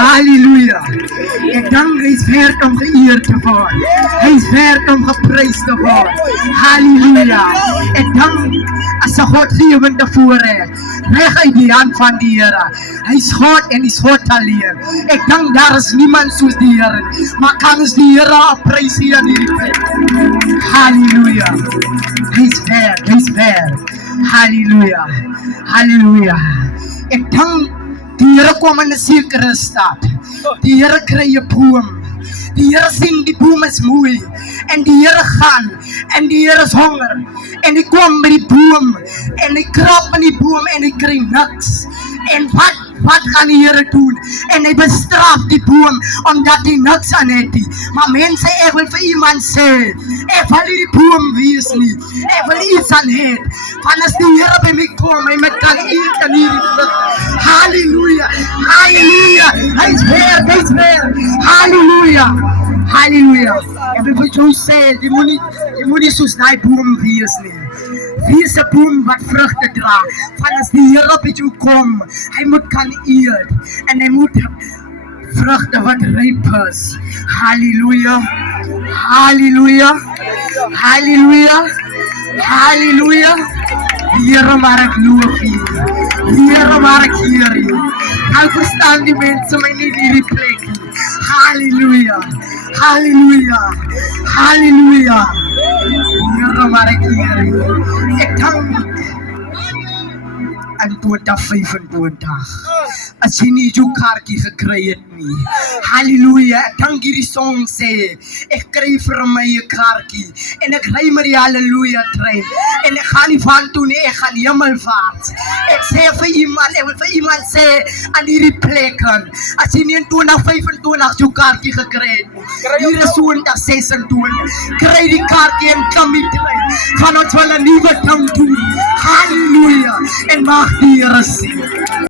Halleluja. Ek dank hy is werd om geëerd te word. Hy is werd om geprys te word. Halleluja. Ek dank as 'n Godgewende voorreg. Reg uit die hand van die Here. Hy is God en is God alleen. Ek dank daar is niemand soos die Here. Maar kan ons die Here prys hier in hierdie plek. Halleluja. Hy is werd. Hy is werd. Halleluja. Halleluja. Ek dank die Here kom in 'n sekere staat. Die Here kry 'n boom. Die Here sien die boom is mooi. En die Here gaan. En die Here is honger. En hy kom by die boom. En hy krap in die boom en hy kry niks. En wat gaan die Here doen? En hy bestraf die boom omdat hy niks aan het nie. Maar mense, ek wil vir iemand sê, ek wil nie die boom wees nie. Ek wil iets aan het. Want as die Here by my kom, hy met kan eet in hierdie plek. Halleluja. Halleluja. Hy is weer. Halleluja. Halleluja. En wil vir jou sê, jy moet nie soos die boom wees nie. Wees 'n boom wat vrugte dra. Want as die Here by jou kom, hy moet kan eet. En hy moet vrugte wat ryp is. Halleluja. Halleluja. Halleluja. Halleluja. Die Here maar ek loof U. Die Here maar ek eer U. Nou verstaan die mense my nie in hierdie plek nie. Halleluja. Halleluja. Halleluja. Die Here maar ek eer U. Ek dank in 2025 as jy nie jou kaartjie gekry het nie. Halleluja. Ek dank hierdie song sê ek kry vir my 'n kaartjie en ek ry met die halleluja trein en ek gaan nie van toe nie, ek gaan hemelvaart. Ek sê vir iemand, ek wil vir iemand sê aan hierdie plek as jy nie in 2025 jou kaartjie gekry het nie, hier is 2026 kry die kaartjie en kom die trein van ons wil 'n nuwe ding doen. Halleluja. En mag die Here sien.